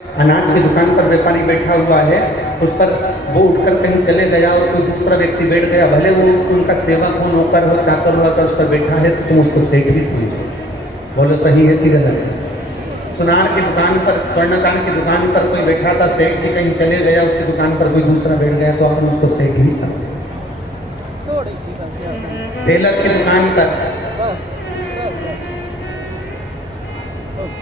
अनाज की दुकान पर व्यापारी बैठा हुआ है, उस पर वो उठकर कहीं चले गया और कोई दूसरा व्यक्ति बैठ गया, भले वो उनका सेवक हो, नौकर हो, चाकर हुआ कर उस पर बैठा है, तो तुम उसको सेठ ही समझो। बोलो सही है कि गलत है? सुनार की दुकान पर, स्वर्णकांड की दुकान पर कोई बैठा था, सेठ जी कहीं चले गया, उसकी दुकान पर कोई दूसरा बैठ गया, तो अपन उसको सेठ ही समझे। टेलर की दुकान पर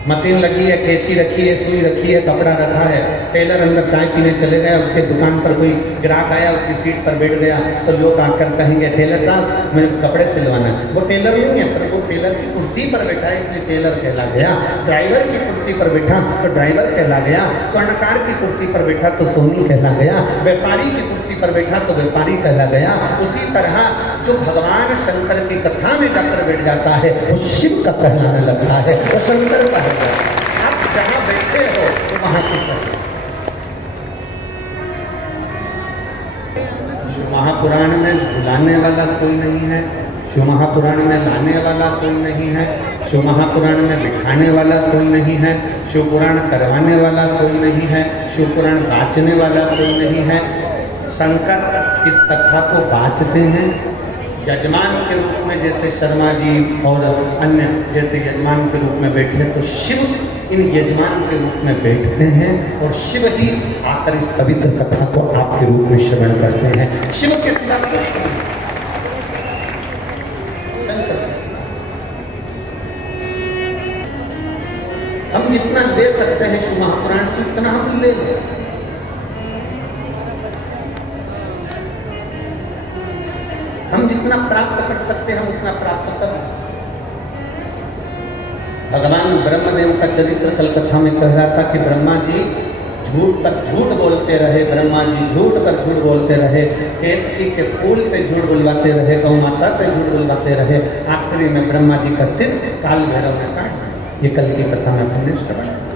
मशीन लगी है, कैंची रखी है, सुई रखी है, कपड़ा रखा है, टेलर अंदर चाय पीने चले गया, उसके दुकान पर कोई ग्राहक आया, उसकी सीट पर बैठ गया, तो लोग आकर कहेंगे टेलर साहब मुझे कपड़े सिलवाना है। वो टेलर नहीं है, पर वो टेलर की कुर्सी पर बैठा है, इसलिए टेलर कहला गया। ड्राइवर की कुर्सी पर बैठा तो ड्राइवर कहला गया, स्वर्णकार की कुर्सी पर बैठा तो सोनी कहला गया, व्यापारी की कुर्सी पर बैठा तो व्यापारी कहला गया। उसी तरह जो भगवान शंकर की कथा में जाकर बैठ जाता है वो शिव का कहलाने लगता है, वो शंकर का है। आप जहां बैठे हो तो वहां की शिव महापुराण में भुलाने वाला कोई नहीं है, शिव महापुराण में लाने वाला कोई नहीं है, शिव महापुराण में बिठाने वाला कोई नहीं है, शिव पुराण करवाने वाला कोई नहीं है, शिव पुराण बाँचने वाला कोई नहीं है। शंकर इस कथा को बाँचते हैं यजमान के रूप में, जैसे शर्मा जी और अन्य जैसे यजमान के रूप में बैठे, तो शिव इन यजमान के रूप में बैठते हैं और शिव ही आकर इस पवित्र कथा को आपके रूप में श्रवण करते हैं। शिव के सिवा कुछ नहीं, शंकर के सिवा। हम जितना ले सकते हैं शिव महापुराण से उतना हम ले लें। हम जितना प्राप्त कर सकते हैं हम उतना प्राप्त कर लें। भगवान ब्रह्मदेव का चरित्र कलकत्ता में कह रहा था कि ब्रह्मा जी झूठ पर झूठ बोलते रहे, ब्रह्मा जी झूठ पर झूठ बोलते रहे, केतकी के फूल से झूठ बुलवाते रहे, गौ माता से झूठ बुलवाते रहे, आखिरी में ब्रह्मा जी का सिर काल भैरव ने काट दिया। ये कल की कथा में हमने श्रवण किया।